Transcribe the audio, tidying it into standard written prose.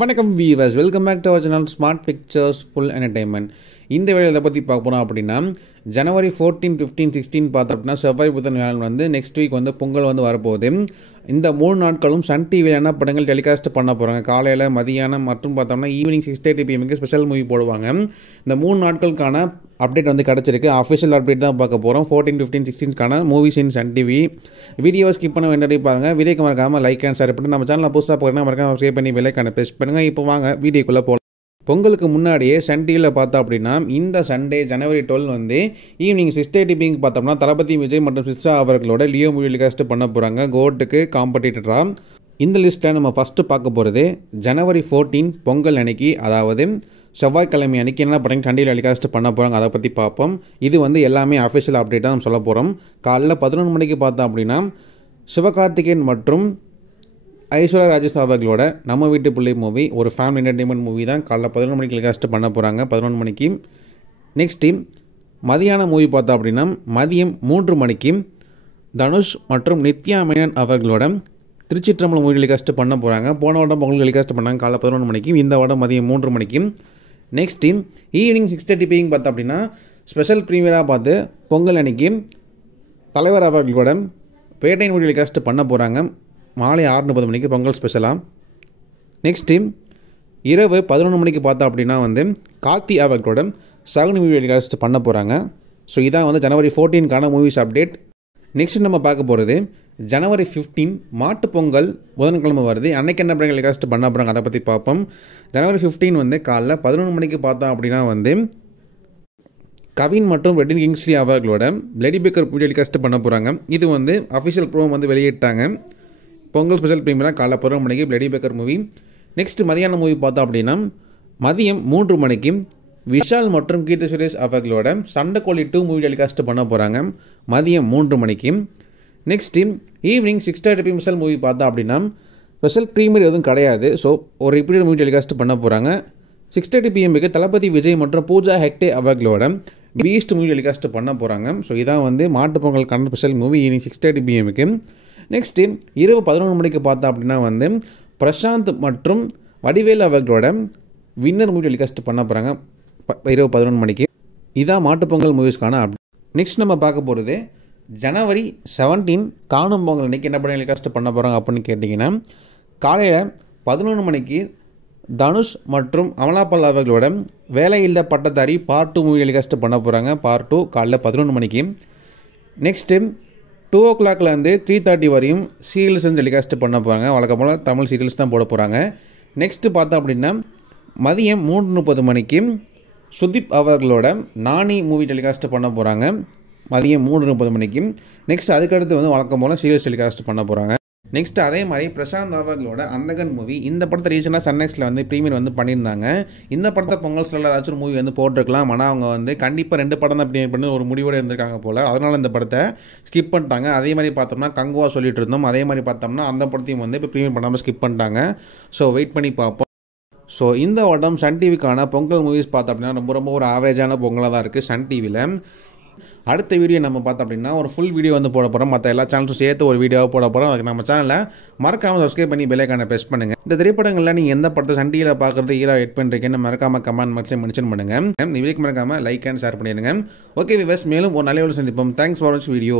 வணக்கம் viewers, welcome back to our channel smart pictures full entertainment. இந்த வேலையை பற்றி பார்க்க போகிறோம் அப்படின்னா ஜனவரி 14, 15, 16 பார்த்தோம் அப்படின்னா செவ்வாய் புதன் வியாழன் வந்து நெக்ஸ்ட் வீக் வந்து பொங்கல் வந்து வரப்போகுது. இந்த 3 நாட்களும் சன் டிவியில் என்ன படங்கள் டெலிகாஸ்ட் பண்ண போகிறாங்க, காலையில் மதியானம் மற்றும் பார்த்தோம்னா ஈவினிங் 6:30 PM ஸ்பெஷல் மூவி போடுவாங்க. இந்த 3 நாட்களுக்கான அப்டேட் வந்து கிடச்சிருக்கு. அஃபிஷியல் அப்டேட் தான் பார்க்க போகிறோம். 14, 15, 16க்கான மூவிஸ் இன் சன் டிவி. வீடியோவை ஸ்கிப் பண்ண வேண்டிய பாருங்கள். வீடியோக்கு மறக்காமல் லைக் அண்ட் ஷேர் பண்ணி நம்ம சேனலில் புதுசாக போகிறேன்னா மறக்காம சப்ஸ்கிரைப் பண்ணி பெல்லைக்கான ப்ரெஸ் பண்ணுங்கள். இப்போ வாங்க வீடியோக்குள்ளே போகலாம். பொங்கலுக்கு முன்னாடியே சன் டிவியில் பார்த்தோம் அப்படின்னா இந்த சண்டே ஜனவரி 12 வந்து ஈவினிங் 6:30 PM பார்த்தோம்னா தளபதி விஜய் மற்றும் சிஸ்ரா அவர்களோட லியோ மூவி டெலிகாஸ்ட் பண்ண போகிறாங்க கோட்டுக்கு காம்படிட்டராக. இந்த லிஸ்ட்டில் நம்ம ஃபஸ்ட்டு பார்க்க போகிறது ஜனவரி 14 பொங்கல் அன்னைக்கு, அதாவது செவ்வாய்க்கிழமை அன்றைக்கி என்ன படம் சன் டிவியில் டெலிகாஸ்ட் பண்ண போகிறாங்க அதை பற்றி பார்ப்போம். இது வந்து எல்லாமே அஃபிஷியல் அப்டேட் தான் நம்ம சொல்ல போகிறோம். காலையில் 11 மணிக்கு பார்த்தோம் அப்படின்னா சிவகார்த்திகேயன் மற்றும் ஐஸ்வர்யா ராஜேஷ் அவர்களோட நம்ம வீட்டு பிள்ளை மூவி ஒரு ஃபேமிலி என்டர்டைன்மெண்ட் மூவி தான் காலைல 11 மணிக்கு டெலிகாஸ்ட் பண்ண போகிறாங்க 11 மணிக்கு. நெக்ஸ்ட்டு மதியான மூவி பார்த்தோம் அப்படின்னா மதியம் 3 மணிக்கு தனுஷ் மற்றும் நித்யா மேனன் அவர்களோட திருச்சிற்றம்பலம் மூவி டெலிகாஸ்ட் பண்ண போகிறாங்க. போன வருடம் பொங்கல் டெலிகாஸ்ட் பண்ணாங்க காலைல 11 மணிக்கு, இந்த வருடம் மதியம் 3 மணிக்கு. நெக்ஸ்ட்டு ஈவினிங் 6:30 PM பார்த்தோம் அப்படின்னா ஸ்பெஷல் ப்ரீமியராக பார்த்து பொங்கல் அன்னைக்கு தலைவர் அவர்களோட பேட்டை மூவி டெலிகாஸ்ட் பண்ண போகிறாங்க மாலை 6:30 மணிக்கு பொங்கல் ஸ்பெஷலாக. நெக்ஸ்ட்டு இரவு 11 மணிக்கு பார்த்தோம் அப்படின்னா வந்து கார்த்தி அவர்களோட சகுனி மூவி டெலிகாஸ்ட் பண்ண போகிறாங்க. ஸோ இதான் வந்து ஜனவரி 14க்கான மூவிஸ் அப்டேட். நெக்ஸ்ட் நம்ம பார்க்க போகிறது ஜனவரி 15 மாட்டுப்பொங்கல் புதன்கிழமை வருது. அன்றைக்கி என்ன படம் டெலிகாஸ்ட் பண்ண போகிறாங்க அதை பற்றி பார்ப்போம். ஜனவரி 15 வந்து காலைல 11 மணிக்கு பார்த்தோம் அப்படின்னா வந்து கவின் மற்றும் ரெட்டின் கிங்ஸ்லி அவர்களோட பிளடி பேக்கர் மூவி டெலிகாஸ்ட் பண்ண போகிறாங்க. இது வந்து அஃபிஷியல் ப்ரோமோ வந்து வெளியிட்டாங்க. பொங்கல் ஸ்பெஷல் ப்ரீமியராக காலைல 11 மணிக்கு பிளடி பேக்கர் மூவி. நெக்ஸ்ட் மதியான மூவி பார்த்தோம் அப்படின்னா மதியம் 3 மணிக்கு விஷால் மற்றும் கீர்த்தி சுரேஷ் அவர்களோட சண்டைக்கோழி 2 மூவி டெலிகாஸ்ட் பண்ண போகிறாங்க மதியம் 3 மணிக்கு. Next evening 6:30 PM special movie பார்த்தோம் அப்படின்னா ஸ்பெஷல் ப்ரீமியர் எதுவும் கிடையாது. ஸோ ஒரு ரிப்பீட்டட் மூவி டெலிகாஸ்ட் பண்ண போகிறாங்க. 6:30 PMக்கு தளபதி விஜய் மற்றும் பூஜா ஹெக்டே அவர்களோட பீஸ்ட் மூவி டெலிகாஸ்ட் பண்ண போகிறாங்க. ஸோ இதான் வந்து மாட்டுப்பொங்கலுக்கான ஸ்பெஷல் மூவி ஈவினிங் 6:30 PMக்கு. நெக்ஸ்ட்டு இரவு 11 மணிக்கு பார்த்தோம் அப்படின்னா வந்து பிரசாந்த் மற்றும் வடிவேல் அவர்களோட வின்னர் மூவி டெலிகாஸ்ட் பண்ண போகிறாங்க இரவு 11 மணிக்கு. இதான் மாட்டுப்பொங்கல் மூவிஸ்க்கான அப்டேட். நெக்ஸ்ட் நம்ம பார்க்க போகிறது ஜனவரி 17 காணும் பொங்கல் அன்றைக்கி என்ன படம் டெலிகாஸ்ட் பண்ண போகிறாங்க அப்படின்னு கேட்டிங்கன்னா காலையில் 11 மணிக்கு தனுஷ் மற்றும் அமலாபால் அவர்களோட வேலையில்லா பட்டதாரி பார்ட் 2 மூவி டெலிகாஸ்ட் பண்ண போகிறாங்க. பார்ட் 2 காலைல 11 மணிக்கு. நெக்ஸ்ட்டு 2 o'clockலேருந்து 3:30 வரையும் சீரியல்ஸ் வந்து டெலிகாஸ்ட் பண்ண போகிறாங்க. வழக்கம் போல் தமிழ் சீரியல்ஸ் தான் போட போகிறாங்க. நெக்ஸ்ட்டு பார்த்தோம் அப்படின்னா மதியம் 3:30 மணிக்கு சுதீப் அவர்களோட நானி மூவி டெலிகாஸ்ட் பண்ண போகிறாங்க மதியம் 3:30 மணிக்கு. நெக்ஸ்ட் அதுக்கடுத்து வந்து வழக்கம் போல் சீரியல்ஸ் டெலிகாஸ்ட் பண்ண போகிறாங்க. நெக்ஸ்ட் அதே மாதிரி பிரசாந்த் அவர்களோட அந்தகன் மூவி, இந்த படத்தை ரீசெண்டாக சன்நெக்ஸில் வந்து ப்ரீமியர் வந்து பண்ணியிருந்தாங்க. இந்த படத்தை பொங்கல் சில ஏதாச்சும் ஒரு மூவி வந்து போட்டிருக்கலாம். ஆனால் அவங்க வந்து கண்டிப்பாக 2 படம் தான் ப்ரீமியர் பண்ணி ஒரு முடிவோடு இருந்திருக்காங்க போல். அதனால் இந்த படத்தை ஸ்கிப் பண்ணிட்டாங்க. அதே மாதிரி பார்த்தோம்னா கங்குவா சொல்லிட்டு இருந்தோம். அதே மாதிரி பார்த்தோம்னா அந்த படத்தையும் வந்து இப்போ ப்ரீமியர் பண்ணாமல் ஸ்கிப் பண்ணிட்டாங்க. ஸோ வெயிட் பண்ணி பார்ப்போம். ஸோ இந்த வருடம் சன் டிவிக்கான பொங்கல் மூவிஸ் பார்த்தோம் அப்படின்னா ரொம்ப ஒரு ஆவரேஜான பொங்கலாக தான் இருக்குது சன் டிவியில். அடுத்த வீடியோ நம்ம பார்த்தோம் அப்படின்னா ஒரு ஃபுல் வீடியோ வந்து போட போகிறோம். மற்ற எல்லா சேனல்ஸும் சேர்த்து ஒரு வீடியோவாக போட போகிறோம். அதுக்கு நம்ம சேனலில் மறக்காமல் சப்ஸ்கிரைப் பண்ணி பெல்லைக்கான ப்ரெஸ் பண்ணுங்கள். இந்த திரைப்படங்களில் நீங்கள் எந்த படத்தை சன் டிவியில் பார்க்குறது ஹீரோ எட் பண்ணுறீங்கன்னு மறக்காமல் கமெண்ட் பாக்ஸில் மென்ஷன் பண்ணுங்கள். இந்த வீடியோக்கு மறக்காமல் லைக் அண்ட் ஷேர் பண்ணிடுங்க. ஓகே விவர்ஸ், மேலும் ஒரு நல்ல வீடியோ சந்திப்போம். தேங்க்ஸ் ஃபார் வாட்சிங் வீடியோ.